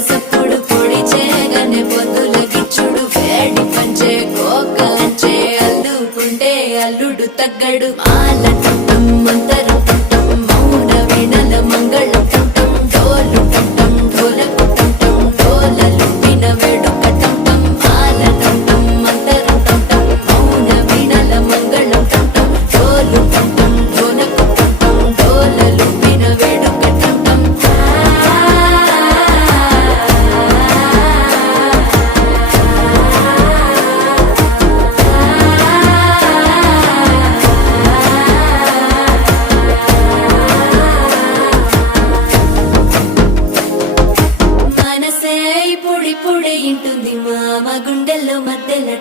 సప్పుడు పొడి చేయగానే పొద్దుల గిచ్చుడు వేడి పంచే కోకలంచే అల్లుకుంటే అల్లుడు తగ్గడు మాల టుంటం మంతరం టుంటం మౌన వీణల మంగళం టుంటం డోలు టుంటం ఢోలకు టుంటం డోలలు విన వేడుక టుంటం మాల టుంటం మంతరం టుంటం మౌన వీణల మంగళం టుంటం డోలు టుంటం ఢోలకు టుంటం డోలలు విన వేడుక టుంటం మనసే పొడి పొడి ఇంటుంది మామ గుండెల్లో మధ్యలో